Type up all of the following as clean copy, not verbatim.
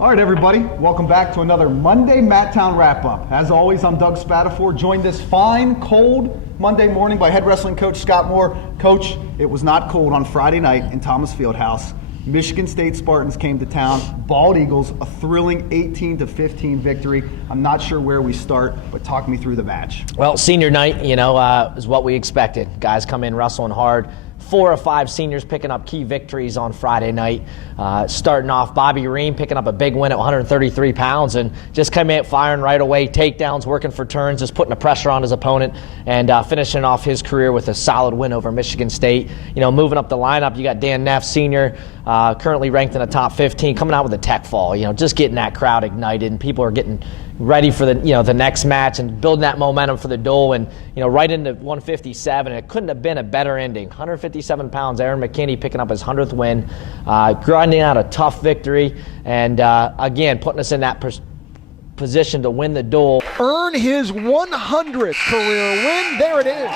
All right, everybody, welcome back to another Monday Matttown Wrap-Up. As always, I'm Doug Spatafor, joined this fine, cold Monday morning by head wrestling coach Scott Moore. Coach, it was not cold on Friday night in Thomas Fieldhouse. Michigan State Spartans came to town. Bald Eagles, a thrilling 18-15 victory. I'm not sure where we start, but talk me through the match. Well, senior night, is what we expected. Guys come in wrestling hard. 4 of 5 seniors picking up key victories on Friday night. Starting off, Bobby Ream picking up a big win at 133 pounds and just came in firing right away, takedowns, working for turns, just putting the pressure on his opponent and finishing off his career with a solid win over Michigan State. Moving up the lineup, you got Dan Neff, senior, currently ranked in the top 15, coming out with a tech fall, just getting that crowd ignited, and people are getting ready for the next match and building that momentum for the duel, and right into 157. It couldn't have been a better ending. 157 pounds, Aaron McKinney picking up his 100th win, grinding out a tough victory, and again putting us in that position to win the duel. Earn his 100th career win. There it is.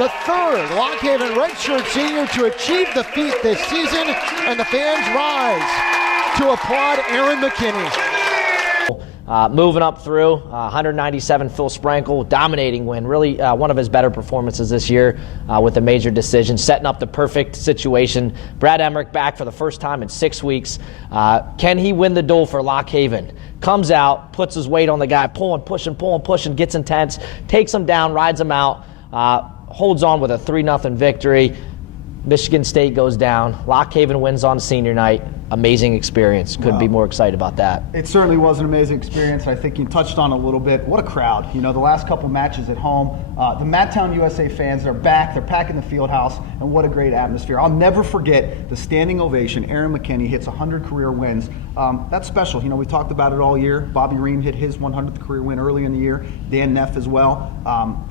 The third Lock Haven redshirt senior to achieve the feat this season, and the fans rise to applaud Aaron McKinney. Moving up through, 197 Phil Sprankle, dominating win, really one of his better performances this year with a major decision, setting up the perfect situation. Brad Emmerich back for the first time in 6 weeks. Can he win the duel for Lock Haven? Comes out, puts his weight on the guy, pulling, pushing, gets intense, takes him down, rides him out, holds on with a 3-0 victory. Michigan State goes down. Lock Haven wins on senior night. Amazing experience. Couldn't be more excited about that. It certainly was an amazing experience. I think you touched on a little bit. What a crowd. The last couple matches at home, the Matttown USA fans are back. They're packing the field house, and what a great atmosphere. I'll never forget the standing ovation. Aaron McKinney hits 100 career wins. That's special. We talked about it all year. Bobby Ream hit his 100th career win early in the year. Dan Neff as well.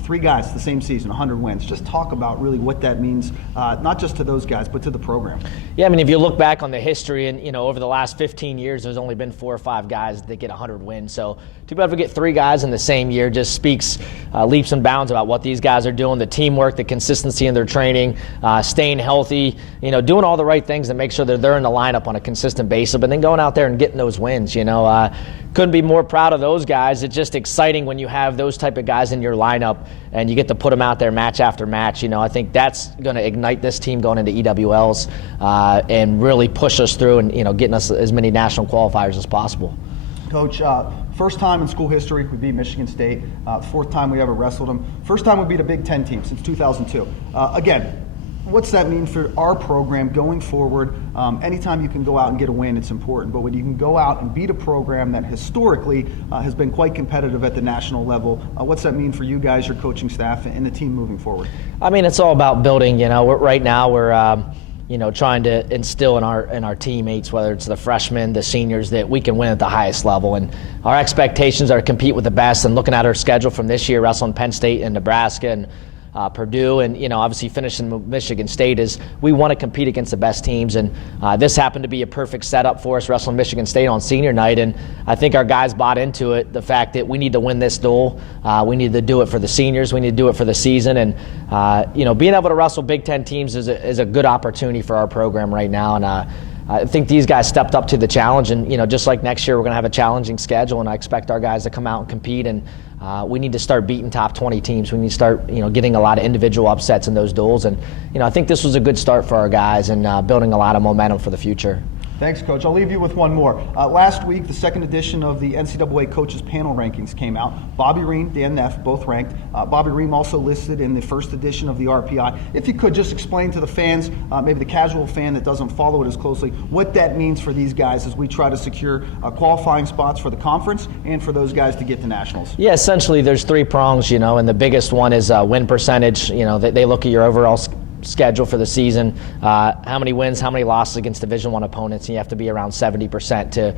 3 guys the same season, 100 wins. Just talk about really what that means, not just to those guys, but to the program. Yeah, if you look back on the history, and over the last 15 years, there's only been 4 or 5 guys that get 100 wins. So too bad we get 3 guys in the same year. Just speaks leaps and bounds about what these guys are doing, the teamwork, the consistency in their training, staying healthy, doing all the right things to make sure that they're in the lineup on a consistent basis, but then going out there and getting those wins. Couldn't be more proud of those guys. It's just exciting when you have those type of guys in your lineup and you get to put them out there match after match. I think that's going to ignite this team going into EWLs and really push us through and getting us as many national qualifiers as possible. Coach, first time in school history we beat Michigan State. 4th time we ever wrestled them. First time we beat a Big Ten team since 2002. Again, what's that mean for our program going forward? Anytime you can go out and get a win, it's important. But when you can go out and beat a program that historically has been quite competitive at the national level, what's that mean for you guys, your coaching staff, and the team moving forward? It's all about building. Right now we're trying to instill in our teammates, whether it's the freshmen, the seniors, that we can win at the highest level. And our expectations are to compete with the best. And looking at our schedule from this year, wrestling Penn State and Nebraska and Purdue, and obviously finishing Michigan State, is we want to compete against the best teams, and this happened to be a perfect setup for us, wrestling Michigan State on senior night. And I think our guys bought into it, the fact that we need to win this duel. We need to do it for the seniors. We need to do it for the season, and being able to wrestle Big Ten teams is a good opportunity for our program right now. And I think these guys stepped up to the challenge, and just like next year, we're going to have a challenging schedule, and I expect our guys to come out and compete. And we need to start beating top 20 teams. We need to start, getting a lot of individual upsets in those duels. And I think this was a good start for our guys and building a lot of momentum for the future. Thanks, Coach. I'll leave you with one more. Last week, the second edition of the NCAA Coaches Panel Rankings came out. Bobby Ream, Dan Neff, both ranked. Bobby Ream also listed in the first edition of the RPI. If you could just explain to the fans, maybe the casual fan that doesn't follow it as closely, what that means for these guys as we try to secure qualifying spots for the conference and for those guys to get to nationals. Yeah, essentially there's 3 prongs, and the biggest one is win percentage. They look at your overall schedule for the season, how many wins, how many losses against Division I opponents, and you have to be around 70%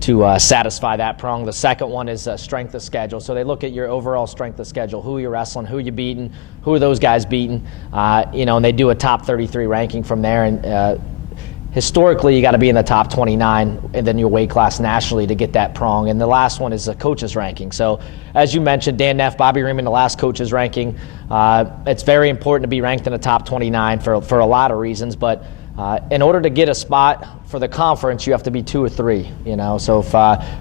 to satisfy that prong. The second one is strength of schedule. So they look at your overall strength of schedule, who you're wrestling, who you beating, who are those guys beating, and they do a top 33 ranking from there. And historically, you got to be in the top 29 and then your weight class nationally to get that prong. And the last one is the coaches ranking. So as you mentioned, Dan Neff, Bobby Ream in the last coaches ranking. It's very important to be ranked in the top 29 for a lot of reasons, but in order to get a spot for the conference, you have to be 2 or 3. So if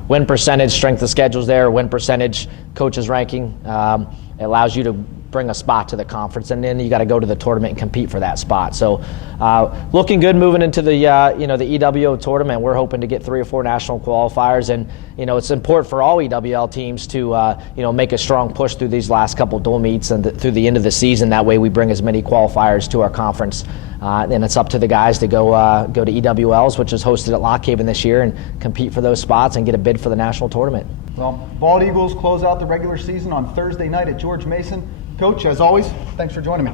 win percentage, strength of schedule's there, win percentage, coaches ranking, it allows you to bring a spot to the conference, and then you got to go to the tournament and compete for that spot. So looking good moving into the the EWO tournament. We're hoping to get 3 or 4 national qualifiers, and it's important for all EWL teams to make a strong push through these last couple dual meets and through the end of the season. That way we bring as many qualifiers to our conference. And it's up to the guys to go to EWLs, which is hosted at Lock Haven this year, and compete for those spots and get a bid for the national tournament. Well, Bald Eagles close out the regular season on Thursday night at George Mason. Coach, as always, thanks for joining me.